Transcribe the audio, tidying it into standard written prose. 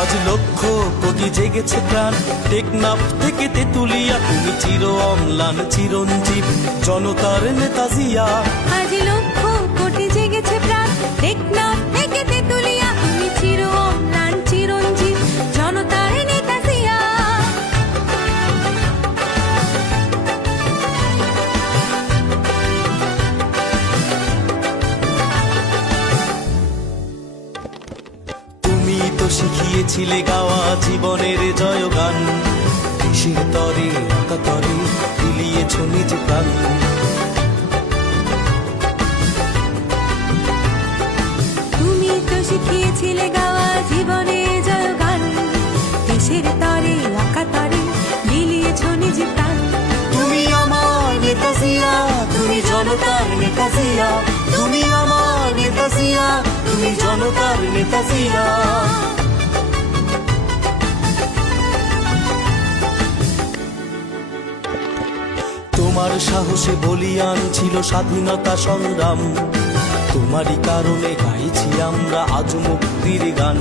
আজ লক্ষ কোটি জেগেছে প্রাণ, টেকনাফ থেকে তেতুলিয়া, তুমি চির অম্লান চিরঞ্জীব জনতার নেতা জিয়া। আজ লক্ষ কোটি জেগেছে প্রাণ, টেকনাফ থেকে তেতুলিয়া, তুমি চির অম্লান চিরঞ্জীব জনতার নেতা জিয়া। তুমি তো শিখিয়েছিলে গাওয়া জীবনের জয়গান, দেশের তরে অকাতরে বিলিয়েছ নিজ প্রাণ। তুমি তো শিখিয়েছিলে গাওয়া জীবনে জয়গান, দেশের তরে অকাতরে বিলিয়েছ নিজ প্রাণ। তুমি আমার নেতা জিয়া, তুমি জনতার নেতা জিয়া, তুমি আমার নেতা জিয়া, তুমি জনতার নেতা জিয়া। তোমার সাহসে বলিয়ান ছিল স্বাধীনতা সংগ্রাম, তোমারই কারণে গাইছি আমরা আজ মুক্তির গান।